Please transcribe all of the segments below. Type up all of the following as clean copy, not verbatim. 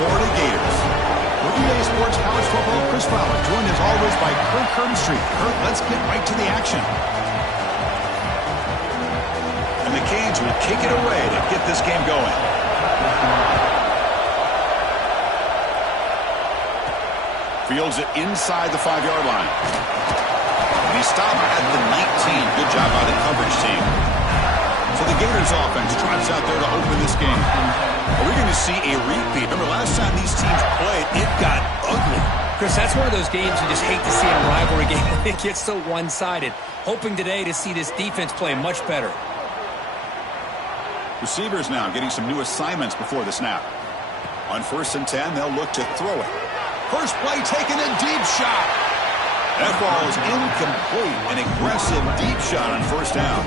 Florida Gators. With today's sports college football, Chris Fowler, joined as always by Kurt Kirkstreet. Kurt, let's get right to the action. And the Canes will kick it away to get this game going. Fields it inside the 5-yard line. And he stopped at the 19. Good job by the coverage team. So the Gators offense trots out there to open this game. Are we going to see a repeat? Remember last time these teams played, it got ugly. Chris, that's one of those games you just hate to see in a rivalry game. It gets so one-sided. Hoping today to see this defense play much better. Receivers now getting some new assignments before the snap. On 1st and 10, they'll look to throw it. First play taken, a deep shot. That ball is incomplete. An aggressive deep shot on 1st down.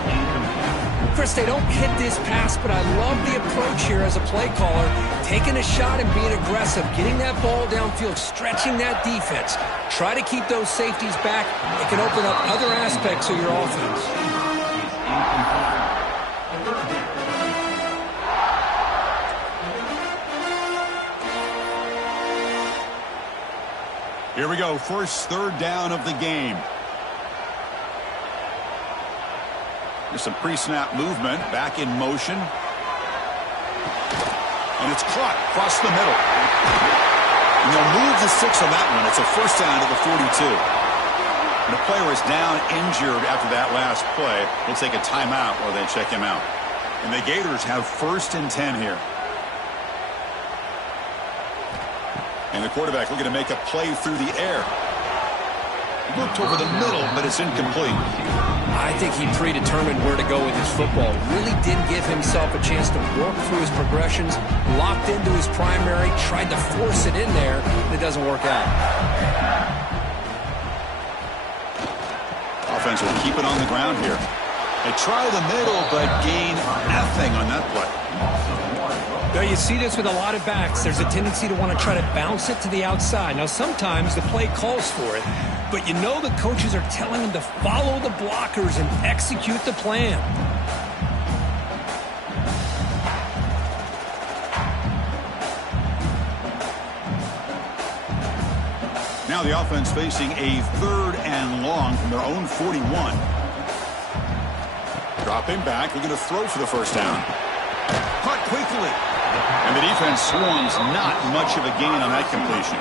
Chris, they don't hit this pass, but I love the approach here as a play caller. Taking a shot and being aggressive, getting that ball downfield, stretching that defense. Try to keep those safeties back. It can open up other aspects of your offense. Here we go, first 3rd down of the game. There's some pre-snap movement, back in motion. And it's caught across the middle. And they'll move the 6 on that one. It's a 1st down to the 42. And the player is down injured after that last play. We'll take a timeout while they check him out. And the Gators have 1st and 10 here. And the quarterback looking to make a play through the air. Looked over the middle, but it's incomplete. I think he predetermined where to go with his football. Really did give himself a chance to work through his progressions, locked into his primary, tried to force it in there, and it doesn't work out. Offense will keep it on the ground here. They try the middle, but gain nothing on that play. Now, you see this with a lot of backs. There's a tendency to want to try to bounce it to the outside. Now, sometimes the play calls for it, but you know the coaches are telling them to follow the blockers and execute the plan. Now the offense facing a 3rd and long from their own 41. Dropping back, looking to throw for the 1st down. Caught quickly. And the defense swarms, not much of a gain on that completion.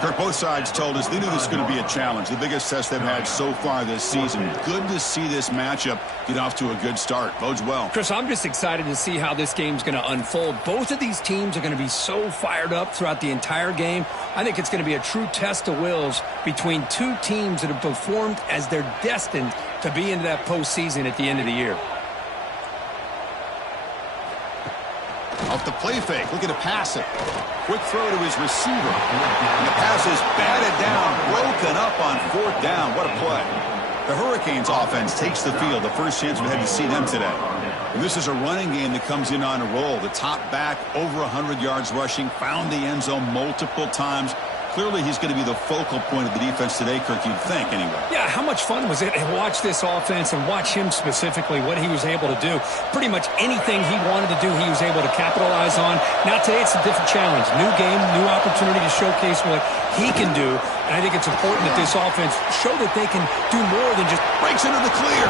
Kirk, both sides told us they knew this was going to be a challenge, the biggest test they've had so far this season. Good to see this matchup get off to a good start. Bodes well. Chris, I'm just excited to see how this game's going to unfold. Both of these teams are going to be so fired up throughout the entire game. I think it's going to be a true test of wills between two teams that have performed as they're destined to be into that postseason at the end of the year. Off the play fake, looking to pass it. Quick throw to his receiver. And the pass is batted down, broken up on 4th down. What a play. The Hurricanes offense takes the field. The first chance we had to see them today. And this is a running game that comes in on a roll. The top back, over 100 yards rushing, found the end zone multiple times. Clearly, he's going to be the focal point of the defense today, Kirk, you'd think, anyway. Yeah, how much fun was it to watch this offense and watch him specifically, what he was able to do. Pretty much anything he wanted to do, he was able to capitalize on. Now, today, it's a different challenge. New game, new opportunity to showcase what he can do. And I think it's important that this offense show that they can do more than just breaks into the clear.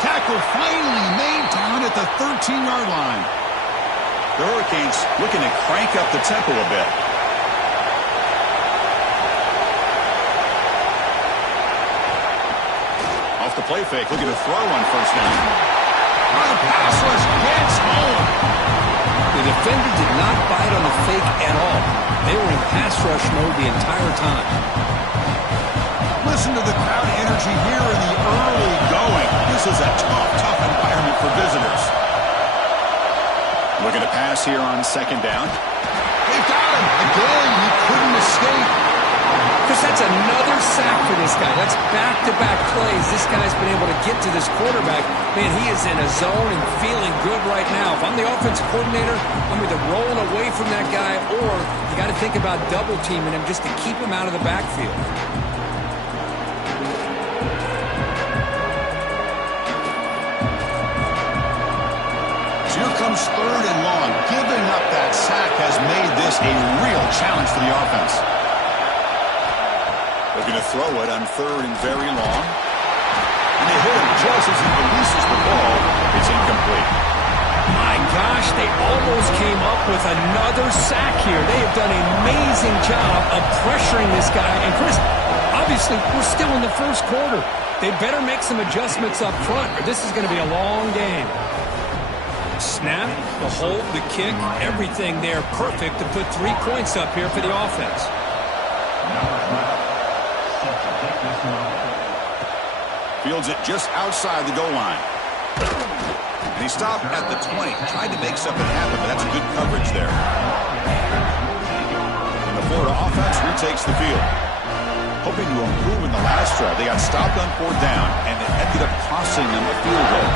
Tackle finally made down at the 13-yard line. The Hurricanes looking to crank up the tempo a bit. Off the play fake, looking to throw on 1st down. Oh, the pass rush gets home. The defender did not bite on the fake at all. They were in pass rush mode the entire time. Listen to the crowd energy here in the early going. This is a tough environment for visitors. Looking to pass here on 2nd down. They've got him. Again, he couldn't escape. Because that's another sack for this guy. That's back-to-back plays. This guy's been able to get to this quarterback. Man, he is in a zone and feeling good right now. If I'm the offensive coordinator, I'm either rolling away from that guy or you got to think about double-teaming him just to keep him out of the backfield. So here comes 3rd and long. Giving up that sack has made this a real challenge for the offense. They're going to throw it on 3rd and very long. And they hit him just as he releases the ball. It's incomplete. My gosh, they almost came up with another sack here. They have done an amazing job of pressuring this guy. And Chris, obviously, we're still in the first quarter. They better make some adjustments up front, or this is going to be a long game. Snap, the hold, the kick, everything there perfect to put 3 points up here for the offense. Fields it just outside the goal line. And he stopped at the 20. Tried to make something happen, but that's good coverage there. And the Florida offense retakes the field. Hoping to improve in the last drive. They got stopped on 4th down, and it ended up costing them a field goal.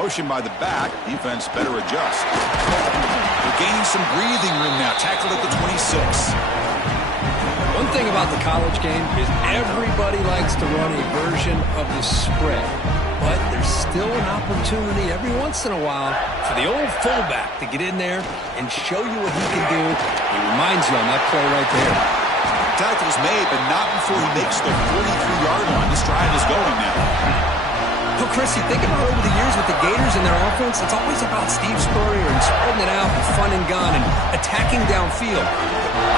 Motion by the back. Defense better adjust. They're gaining some breathing room now. Tackled at the 26. One thing about the college game is everybody likes to run a version of the spread. But there's still an opportunity every once in a while for the old fullback to get in there and show you what he can do. He reminds you on that play right there. Tackle's made, but not before he makes the 43-yard line. This drive is going now. Well, Chris, you think about over the years with the Gators and their offense, it's always about Steve Spurrier and spreading it out and fun and gun and attacking downfield.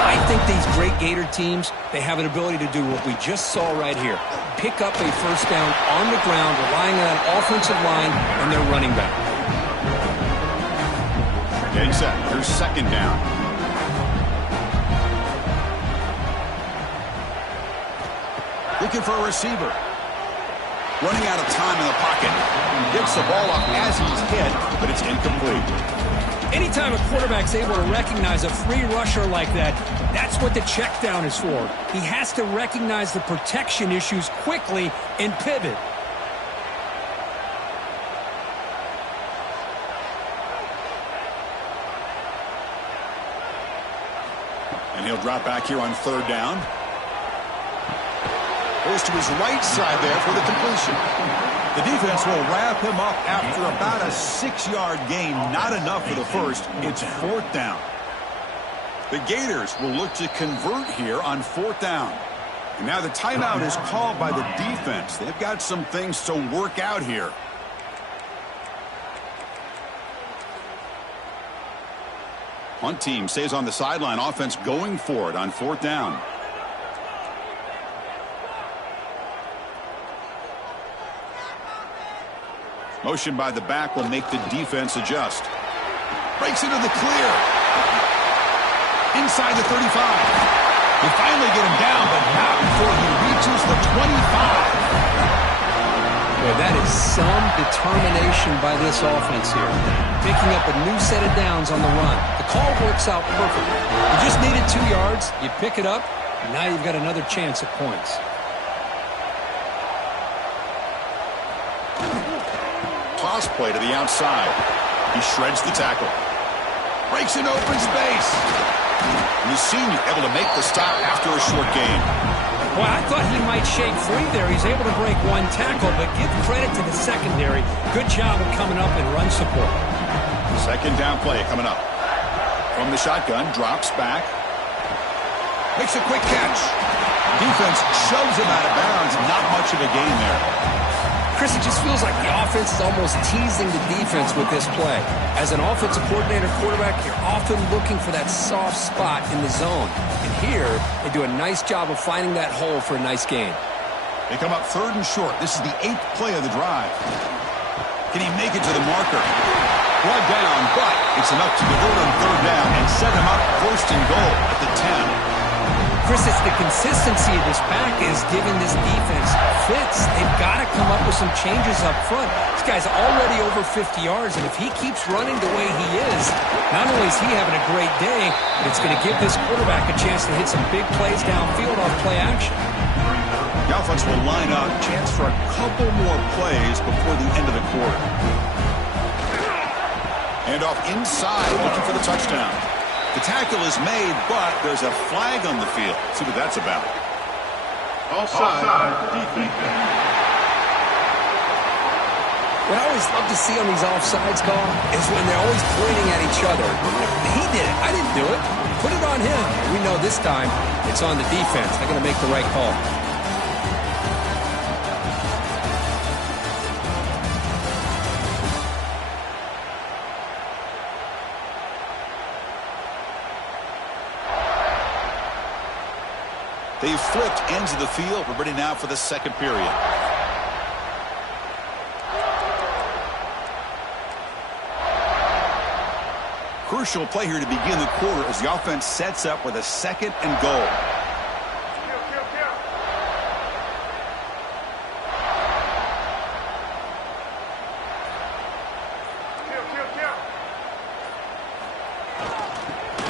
I think these great Gator teams, they have an ability to do what we just saw right here. Pick up a first down on the ground, relying on an offensive line and their running back. Getting set. Here's 2nd down. Looking for a receiver. Running out of time in the pocket. Gets the ball off as he's hit, but it's incomplete. Anytime a quarterback's able to recognize a free rusher like that, that's what the check down is for. He has to recognize the protection issues quickly and pivot. And he'll drop back here on 3rd down. Goes to his right side there for the completion. The defense will wrap him up after about a 6-yard gain. Not enough for the first. It's 4th down. The Gators will look to convert here on 4th down. And now the timeout is called by the defense. They've got some things to work out here. Punt team stays on the sideline. Offense going for it on 4th down. Motion by the back will make the defense adjust. Breaks into the clear. Inside the 35. They finally get him down, but not before he reaches the 25. Boy, that is some determination by this offense here. Picking up a new set of downs on the run. The call works out perfectly. You just needed 2 yards. You pick it up, and now you've got another chance at points. Toss play to the outside. He shreds the tackle. Breaks in open space. And the senior able to make the stop after a short gain. Well, I thought he might shake free there. He's able to break 1 tackle, but give credit to the secondary. Good job of coming up and run support. 2nd down play coming up. From the shotgun, drops back. Makes a quick catch. Defense shoves him out of bounds. Not much of a gain there. Chris, it just feels like the offense is almost teasing the defense with this play. As an offensive coordinator quarterback, you're often looking for that soft spot in the zone. And here, they do a nice job of finding that hole for a nice gain. They come up 3rd and short. This is the 8th play of the drive. Can he make it to the marker? Brought down, but it's enough to convert on 3rd down and set him up 1st and goal at the 10. Chris, it's the consistency of this back is giving this defense fits. They've got to come up with some changes up front. This guy's already over 50 yards, and if he keeps running the way he is, not only is he having a great day, but it's going to give this quarterback a chance to hit some big plays downfield off play action. The offense will line up. Chance for a couple more plays before the end of the quarter. Hand off inside, looking for the touchdown. The tackle is made, but there's a flag on the field. Let's see what that's about. Offside. Defense. always love to see on these offsides calls is when they're always pointing at each other. He did it. I didn't do it. Put it on him. We know this time it's on the defense. They're going to make the right call. They've flipped ends of the field. We're ready now for the second period. Crucial play here to begin the quarter as the offense sets up with a 2nd and goal.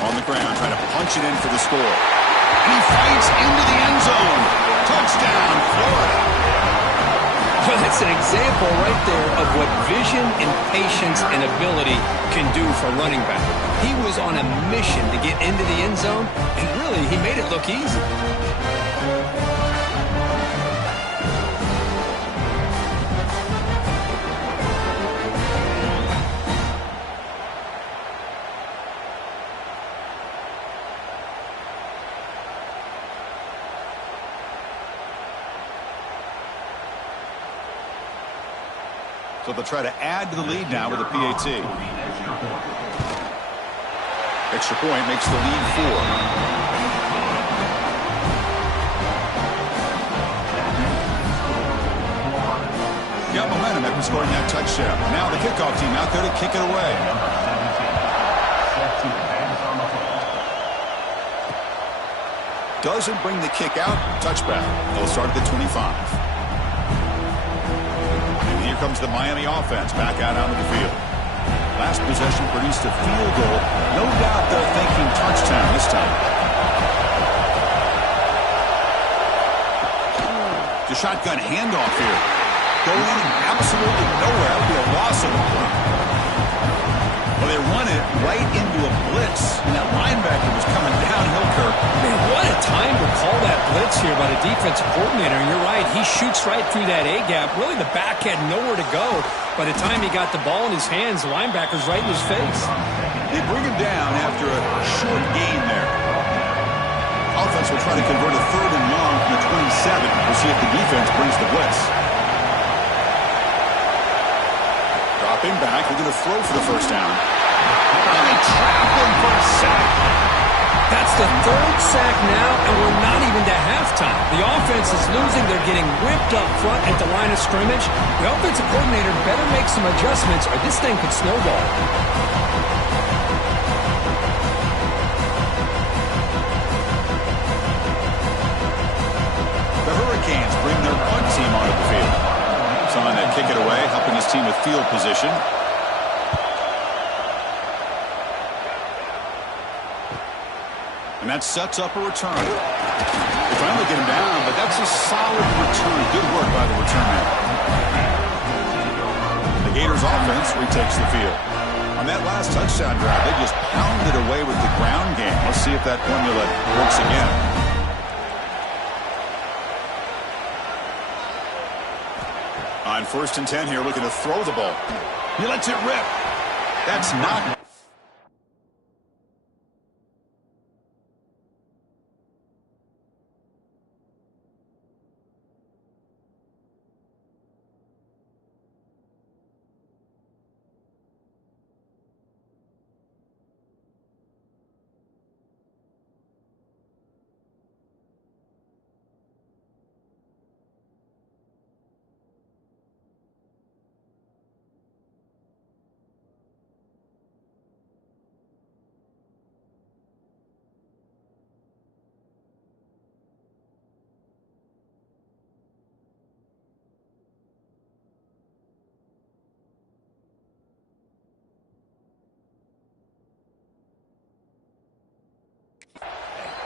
On the ground, trying to punch it in for the score. And he fights into the end zone. Touchdown, Florida. Well, that's an example right there of what vision and patience and ability can do for running back. He was on a mission to get into the end zone, and really, he made it look easy. So they'll try to add to the lead now with a PAT. Extra point makes the lead 4. Got momentum after scoring that touchdown. Now the kickoff team out there to kick it away. Doesn't bring the kick out. Touchback. They'll start at the 25. Comes the Miami offense back out onto the field. Last possession produced a field goal. No doubt they're thinking touchdown this time. The shotgun handoff here. Going absolutely nowhere. That would be a loss of the play. Well, they run it right into a blitz. And that linebacker was coming downhill, Kirk. Man, what a time to call that blitz here by the defensive coordinator. And you're right, he shoots right through that A-gap. Really, the back had nowhere to go. By the time he got the ball in his hands, the linebacker's right in his face. They bring him down after a short gain there. Offense will try to convert a 3rd and long from the 27. We'll see if the defense brings the blitz. Dropping back, looking to throw for the first down. And they trap him for a sack. That's the 3rd sack now, and we're not even to halftime. The offense is losing. They're getting whipped up front at the line of scrimmage. The offensive coordinator better make some adjustments, or this thing could snowball. The Hurricanes bring their punt team onto the field. Trying to kick it away, helping his team with field position. And that sets up a return. They finally get him down, but that's a solid return. Good work by the return man. The Gators offense retakes the field. On that last touchdown drive, they just pounded away with the ground game. Let's see if that formula works again. On 1st and 10 here, looking to throw the ball. He lets it rip. That's not...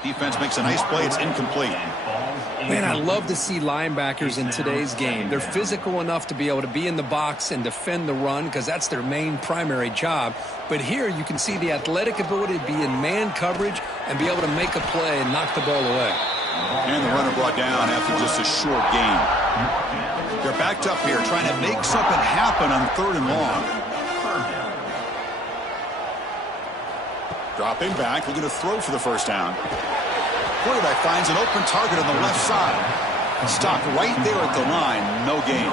Defense makes a nice play. It's incomplete. Man, I love to see linebackers in today's game. They're physical enough to be able to be in the box and defend the run because that's their main primary job. But here you can see the athletic ability to be in man coverage and be able to make a play and knock the ball away. And the runner brought down after just a short gain. The They're backed up here trying to make something happen on 3rd and long. Dropping back, looking to throw for the first down. Quarterback finds an open target on the left side. Stopped right there at the line, no gain.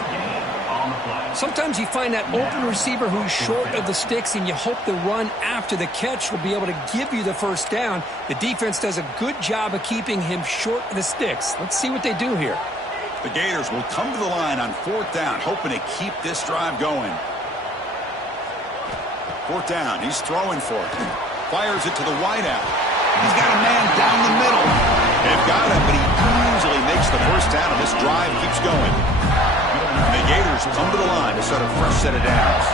Sometimes you find that open receiver who's short of the sticks, and you hope the run after the catch will be able to give you the first down. The defense does a good job of keeping him short of the sticks. Let's see what they do here. The Gators will come to the line on 4th down, hoping to keep this drive going. 4th down, he's throwing for it. Fires it to the wideout. He's got a man down the middle. They've got him, but he easily makes the first down, and this drive keeps going. And the Gators come to the line to start a fresh set of downs.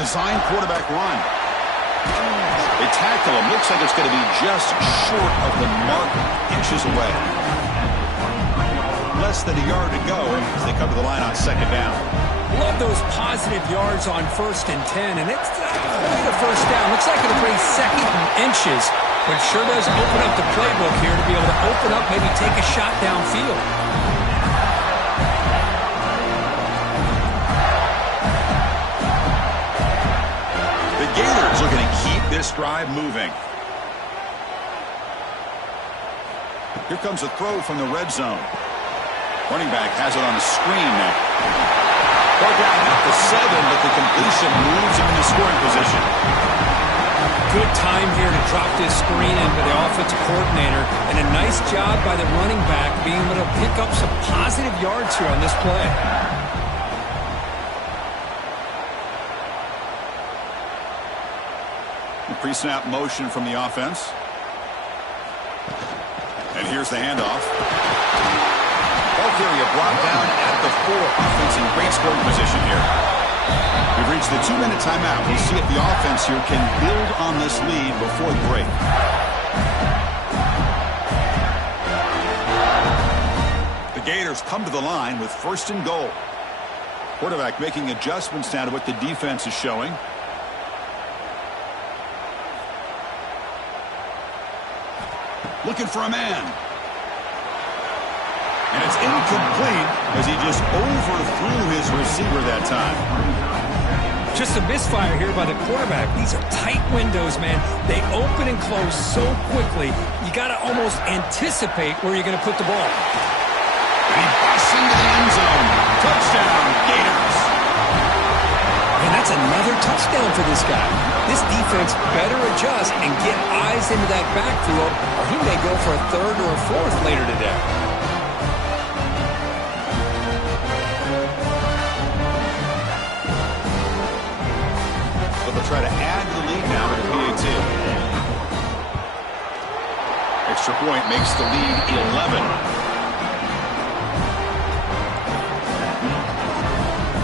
Design quarterback run. They tackle him. Looks like it's going to be just short of the mark, inches away. Less than a yard to go as they come to the line on 2nd down. Love those positive yards on 1st and 10, and it's quite a first down. Looks like it'll bring 2nd and inches, but sure does open up the playbook here to be able to open up, maybe take a shot downfield. The Gators are going to keep this drive moving. Here comes a throw from the red zone. Running back has it on a screen now. Brought down at the 7, but the completion moves him into scoring position. Good time here to drop this screen into the offensive coordinator, and a nice job by the running back being able to pick up some positive yards here on this play. Pre-snap motion from the offense. And here's the handoff. Ball carrier brought down at the 4. Offense in great scoring position here. We've reached the 2-minute timeout. We'll see if the offense here can build on this lead before the break. The Gators come to the line with 1st and goal. Quarterback making adjustments now to what the defense is showing. Looking for a man. And it's incomplete as he just overthrew his receiver that time. Just a misfire here by the quarterback. These are tight windows, man. They open and close so quickly, you got to almost anticipate where you're going to put the ball. And he busts into the end zone. Touchdown, Gators. And that's another touchdown for this guy. This defense better adjust and get eyes into that backfield, or he may go for a 3rd or a 4th later today. They'll try to add to the lead now with a PAT. Extra point makes the lead 11.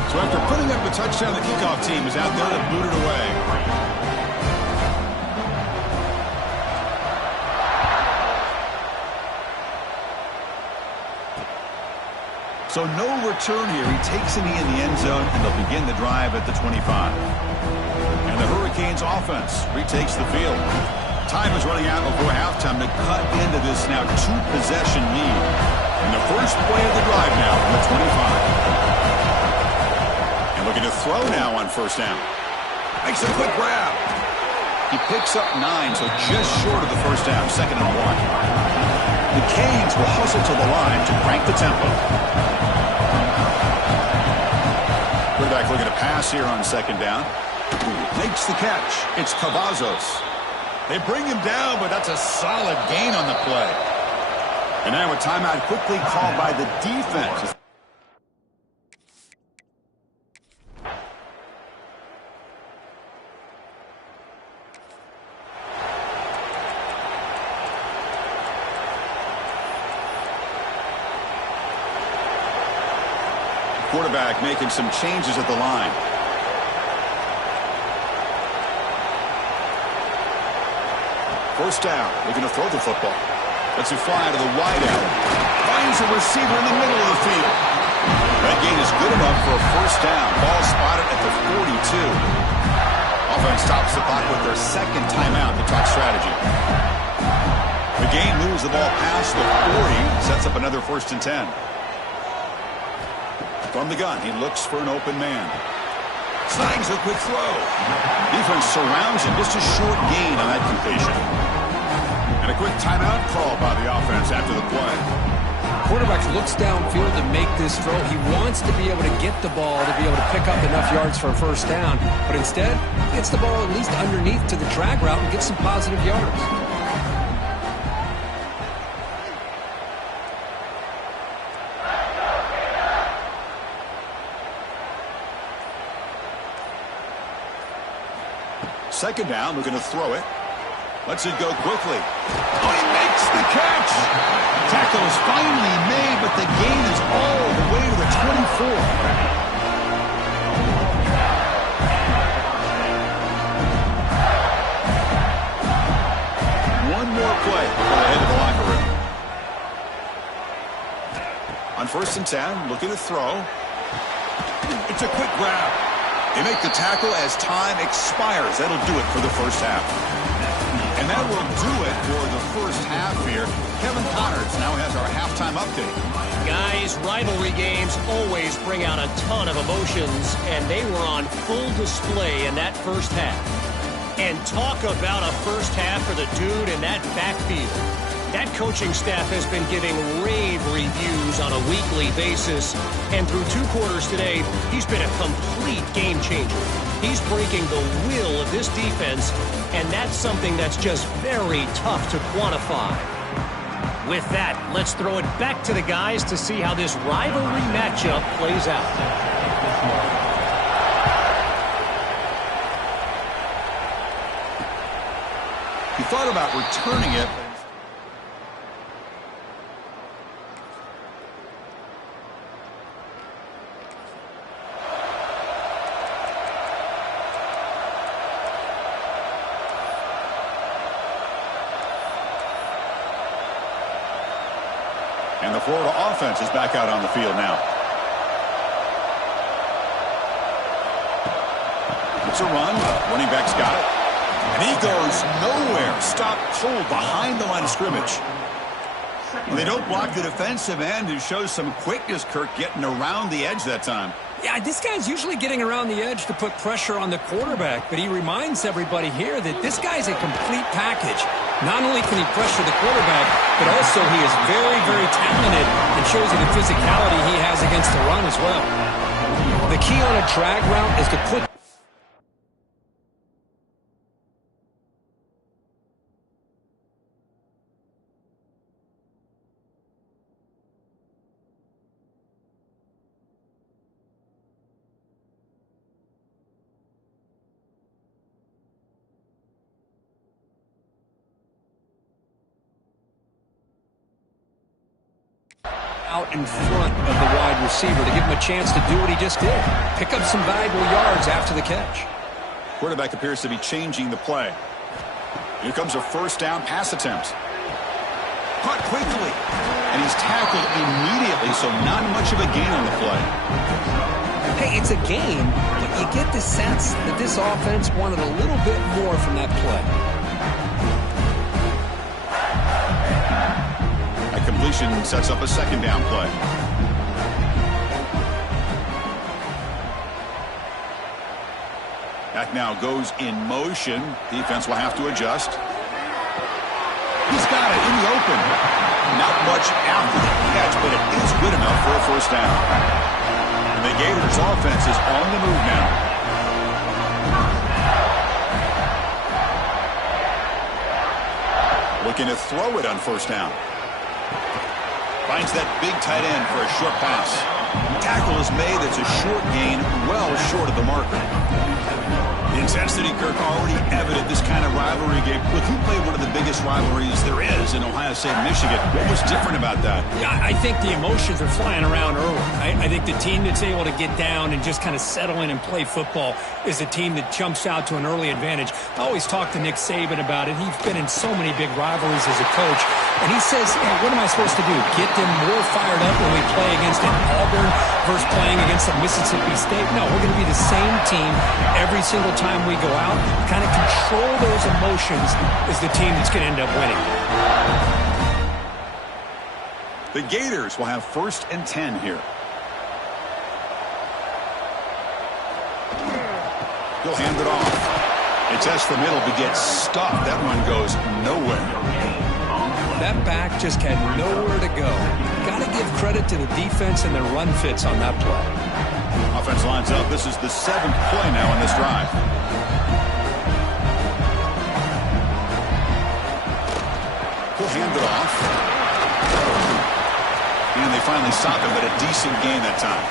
So after putting up a touchdown, the kickoff team is out there to boot it away. So no return here. He takes a knee in the end zone, and they'll begin the drive at the 25. And the Hurricanes offense retakes the field. Time is running out before halftime to cut into this now 2-possession lead. And the first play of the drive now from the 25. And looking to throw now on 1st down. Makes a quick grab. He picks up 9, so just short of the first down, 2nd and 1. The Canes will hustle to the line to crank the tempo. Quarterback looking to pass here on 2nd down. Makes the catch. It's Cavazos. They bring him down, but that's a solid gain on the play. And now a timeout quickly called by the defense. Quarterback making some changes at the line. First down, looking to throw the football. Lets it fly to the wideout. Finds a receiver in the middle of the field. That gain is good enough for a first down. Ball spotted at the 42. Offense stops the clock with their 2nd timeout to talk strategy. The game moves the ball past the 40, sets up another 1st and 10. From the gun, he looks for an open man. Snags a quick throw. Defense surrounds him, just a short gain on that completion. And a quick timeout call by the offense after the play. Quarterback looks downfield to make this throw. He wants to be able to get the ball to be able to pick up enough yards for a 1st down. But instead, he gets the ball at least underneath to the drag route and gets some positive yards. Second down, looking to throw it. Lets it go quickly. Oh, he makes the catch. Tackle is finally made, but the gain is all the way to the 24. One more play before they head to the locker room. On 1st and 10, looking to throw. It's a quick grab. They make the tackle as time expires. That'll do it for the 1st half. And that will do it for the 1st half here. Kevin Connerts now has our halftime update. Guys, rivalry games always bring out a ton of emotions, and they were on full display in that 1st half. And talk about a 1st half for the dude in that backfield. That coaching staff has been giving rave reviews on a weekly basis, and through 2 quarters today, he's been a complete game changer. He's breaking the will of this defense, and that's something that's just very tough to quantify. With that, let's throw it back to the guys to see how this rivalry matchup plays out. He thought about returning it. And the Florida offense is back out on the field now. It's a run. Running back's got it. And he goes nowhere. Stopped cold behind the line of scrimmage. Well, they don't block the defensive end, who shows some quickness, Kirk, getting around the edge that time. Yeah, this guy's usually getting around the edge to put pressure on the quarterback, but he reminds everybody here that this guy's a complete package. Not only can he pressure the quarterback, but also he is very, very talented and shows you the physicality he has against the run as well. The key on a drag route is to put out in front of the wide receiver to give him a chance to do what he just did. Pick up some valuable yards after the catch. Quarterback appears to be changing the play. Here comes a 1st down pass attempt. Caught quickly. And he's tackled immediately, so not much of a gain on the play. Hey, it's a game, but you get the sense that this offense wanted a little bit more from that play. Completion sets up a 2nd down play. Back now goes in motion. Defense will have to adjust. He's got it in the open. Not much after the catch, but it is good enough for a 1st down. And the Gators offense is on the move now. Looking to throw it on 1st down. Finds that big tight end for a short pass. Tackle is made. That's a short gain, well short of the marker. The intensity, Kirk, already evident this kind of rivalry game. Look, who played one of the biggest rivalries there is in Ohio State, Michigan? What was different about that? Yeah, I think the emotions are flying around early. I think the team that's able to get down and just kind of settle in and play football is the team that jumps out to an early advantage. I always talk to Nick Saban about it. He's been in so many big rivalries as a coach. And he says, hey, what am I supposed to do? Get them more fired up when we play against an Auburn versus playing against a Mississippi State? No, we're going to be the same team every single time we go out. Kind of control those emotions is the team that's going to end up winning. The Gators will have 1st and 10 here. He'll hand it off. They test the middle, but gets stuffed. That one goes nowhere. That back just had nowhere to go. Got to give credit to the defense and their run fits on that play. Offense lines up. This is the 7th play now on this drive. He'll hand it off. And they finally stop him, but a decent gain that time.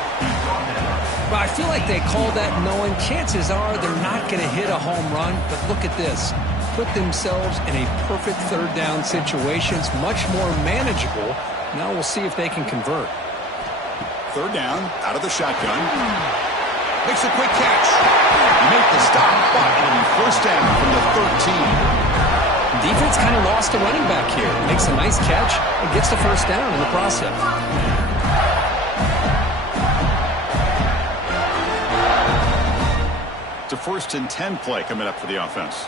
Well, I feel like they called that knowing chances are they're not going to hit a home run. But look at this. Put themselves in a perfect 3rd down situation. It's much more manageable. Now we'll see if they can convert. 3rd down, out of the shotgun. Makes a quick catch. Make the stop, but it'll be 1st down from the 13. Defense kind of lost a running back here. Makes a nice catch and gets the 1st down in the process. It's a 1st and 10 play coming up for the offense.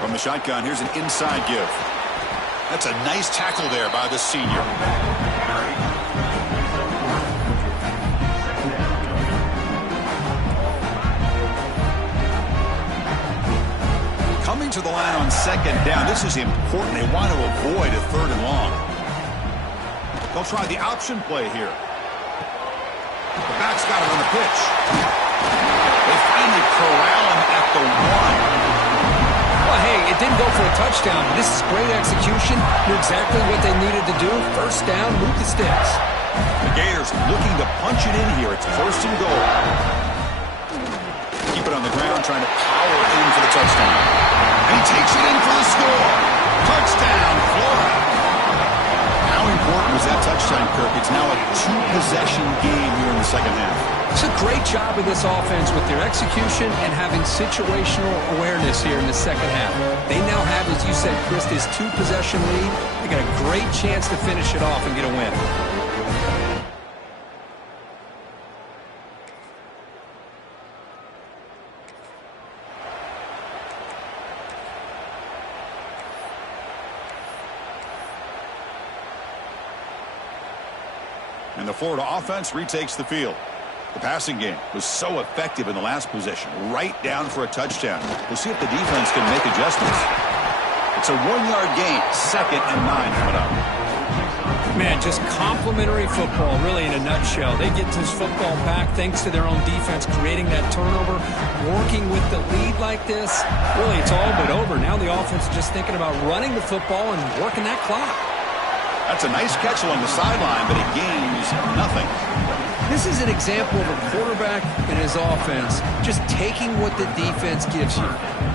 From the shotgun, here's an inside give. That's a nice tackle there by the senior. Coming to the line on 2nd down. This is important. They want to avoid a 3rd and long. They'll try the option play here. The back's got it on the pitch. They finally corral him at the 1. Well, hey, it didn't go for a touchdown, but this is great execution. Knew exactly what they needed to do. 1st down, move the sticks. The Gators looking to punch it in here. It's 1st and goal. Keep it on the ground, trying to power in for the touchdown. And he takes it in for the score. Touchdown, Florida. How important was that touchdown, Kirk? It's now a 2-possession game here in the 2nd half. It's a great job of this offense with their execution and having situational awareness here in the 2nd half. They now have, as you said, Chris, this 2-possession lead. They got a great chance to finish it off and get a win. And the Florida offense retakes the field. The passing game was so effective in the last possession, right down for a touchdown. We'll see if the defense can make adjustments. It's a 1-yard gain, 2nd and 9 coming up. Man, just complimentary football, really, in a nutshell. They get this football back thanks to their own defense, creating that turnover, working with the lead like this. Really, it's all but over. Now the offense is just thinking about running the football and working that clock. That's a nice catch along the sideline, but it gains nothing. This is an example of a quarterback and his offense just taking what the defense gives you.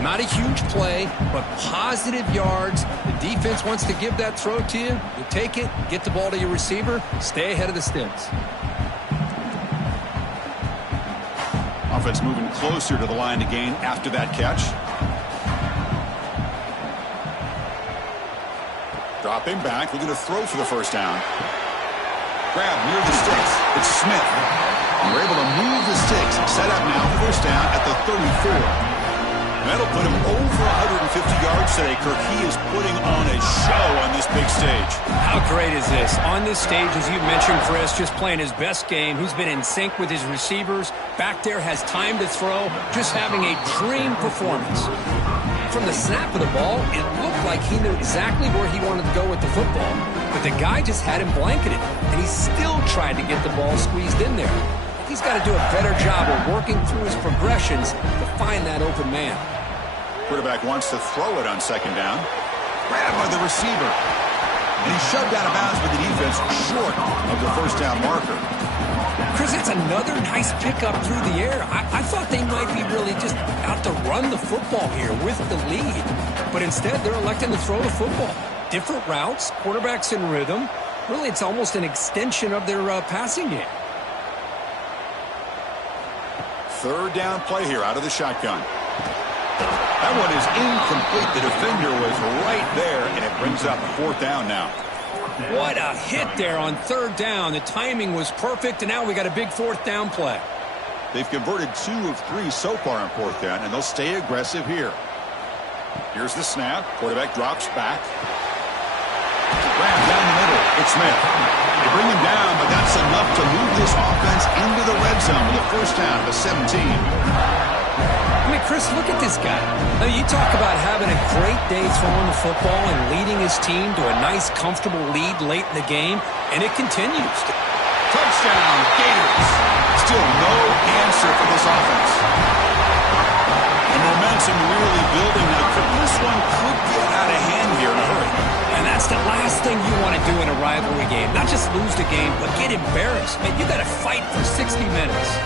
Not a huge play, but positive yards. The defense wants to give that throw to you. You take it, get the ball to your receiver, stay ahead of the sticks. Offense moving closer to the line to gain after that catch. Dropping back, looking to throw for the 1st down. Grab near the sticks. It's Smith. And we're able to move the sticks. Set up now, 1st down at the 34. That'll put him over 150 yards today, Kirk. He is putting on a show on this big stage. How great is this? On this stage, as you mentioned, Chris, just playing his best game. He's been in sync with his receivers. Back there, has time to throw. Just having a dream performance. From the snap of the ball, it looked like he knew exactly where he wanted to go with the football. But the guy just had him blanketed, and he still tried to get the ball squeezed in there. He's got to do a better job of working through his progressions to find that open man. Quarterback wants to throw it on 2nd down. Grabbed by the receiver. And he's shoved out of bounds with the defense short of the 1st down marker. Chris, it's another nice pickup through the air. I thought they might be really just out to run the football here with the lead. But instead, they're electing to throw the football. Different routes, quarterbacks in rhythm. Really, it's almost an extension of their passing game. 3rd down play here out of the shotgun. That one is incomplete. The defender was right there, and it brings up 4th down now. What a hit there on 3rd down. The timing was perfect, and now we got a big 4th down play. They've converted 2 of 3 so far on 4th down, and they'll stay aggressive here. Here's the snap. Quarterback drops back. Grab down the middle. It's Smith. They bring him down, but that's enough to move this offense into the red zone with a first down of 17. I mean, Chris, look at this guy. Now, you talk about having a great day throwing the football and leading his team to a nice, comfortable lead late in the game, and it continues. Touchdown, Gators. Still no answer for this offense. The momentum really building now. This one could get out of hand here in a hurry. And that's the last thing you want to do in a rivalry game. Not just lose the game, but get embarrassed. Man, you got to fight for 60 minutes.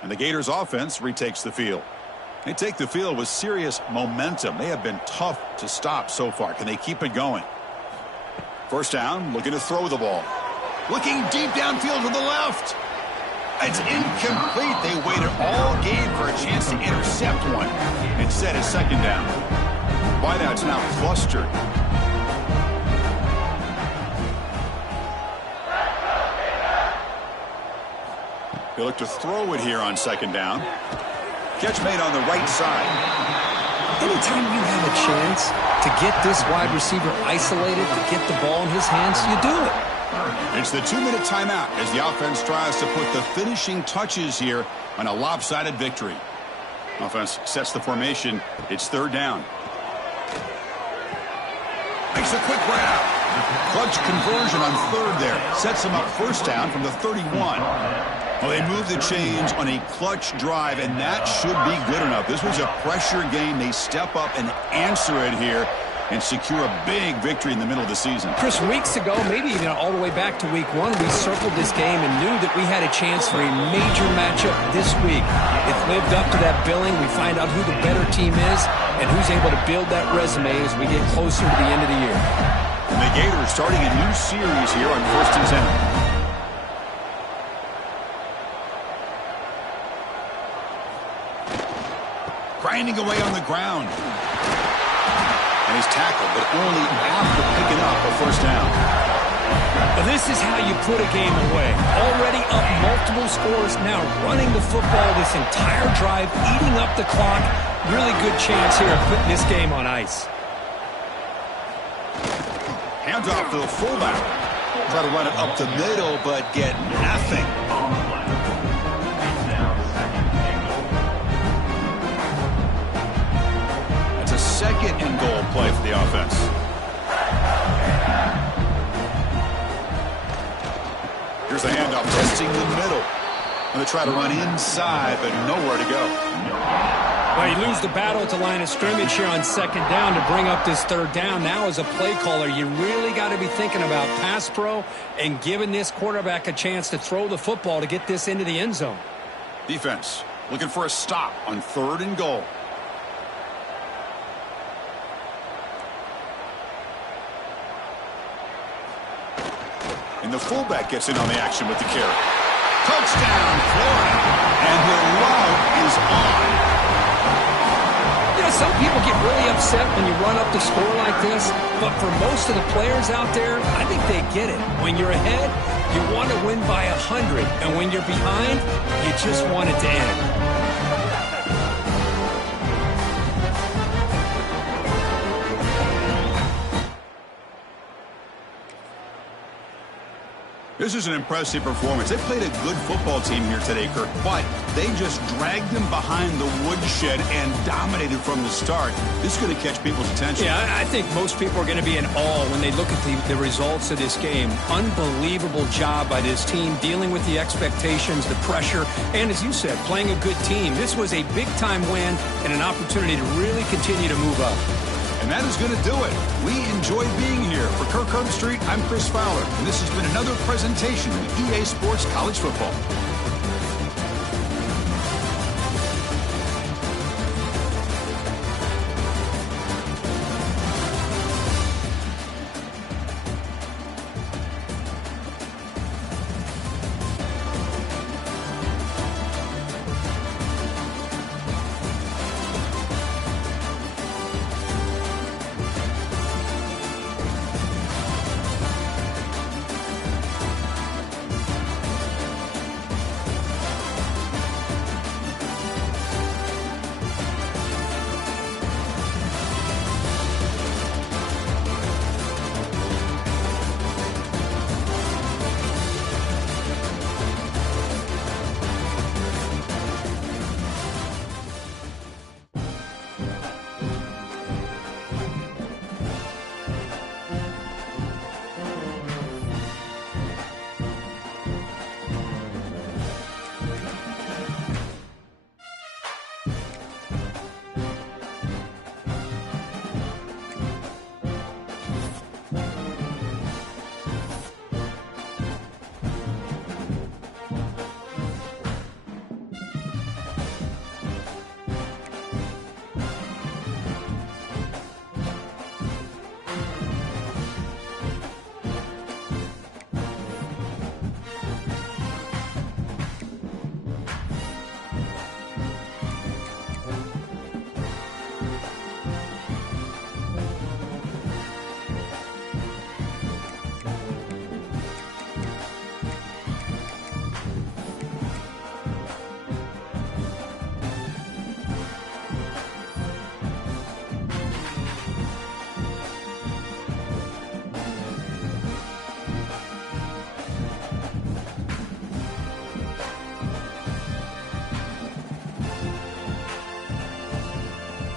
And the Gators offense retakes the field. They take the field with serious momentum. They have been tough to stop so far. Can they keep it going? First down, looking to throw the ball. Looking deep downfield to the left. It's incomplete. They waited all game for a chance to intercept one. Instead, it's second down. Wideout's now clustered. They look to throw it here on second down. Catch made on the right side. Anytime you have a chance to get this wide receiver isolated, to get the ball in his hands, you do it. It's the 2-minute timeout as the offense tries to put the finishing touches here on a lopsided victory. Offense sets the formation. It's third down. Makes a quick grab. Clutch conversion on third there. Sets him up first down from the 31. Well, they move the chains on a clutch drive, and that should be good enough. This was a pressure game. They step up and answer it here and secure a big victory in the middle of the season. Chris, weeks ago, maybe even all the way back to week 1, we circled this game and knew that we had a chance for a major matchup this week. It lived up to that billing. We find out who the better team is and who's able to build that resume as we get closer to the end of the year. And the Gators starting a new series here on 1st and 10. Grinding away on the ground. And he's tackled, but only after picking up a first down. Well, this is how you put a game away. Already up multiple scores, now running the football this entire drive, eating up the clock. Really good chance here of putting this game on ice. Hands off to the fullback. Try to run it up the middle, but get nothing. Second and goal play for the offense. Here's the handoff, testing the middle. And they try to run inside, but nowhere to go. Well, you lose the battle at the line of scrimmage here on second down to bring up this third down. Now as a play caller, you really got to be thinking about pass pro and giving this quarterback a chance to throw the football to get this into the end zone. Defense looking for a stop on third and goal. And the fullback gets in on the action with the carry. Touchdown, Florida. And the route is on. You know, some people get really upset when you run up the score like this, but for most of the players out there, I think they get it. When you're ahead, you want to win by 100, and when you're behind, you just want it to end. This is an impressive performance. They played a good football team here today, Kirk, but they just dragged them behind the woodshed and dominated from the start. This is going to catch people's attention. Yeah, I think most people are going to be in awe when they look at the results of this game. Unbelievable job by this team dealing with the expectations, the pressure, and as you said, playing a good team. This was a big-time win and an opportunity to really continue to move up. And that is going to do it. We enjoyed being here. For Kirk Herbstreit, I'm Chris Fowler, and this has been another presentation of EA Sports College Football.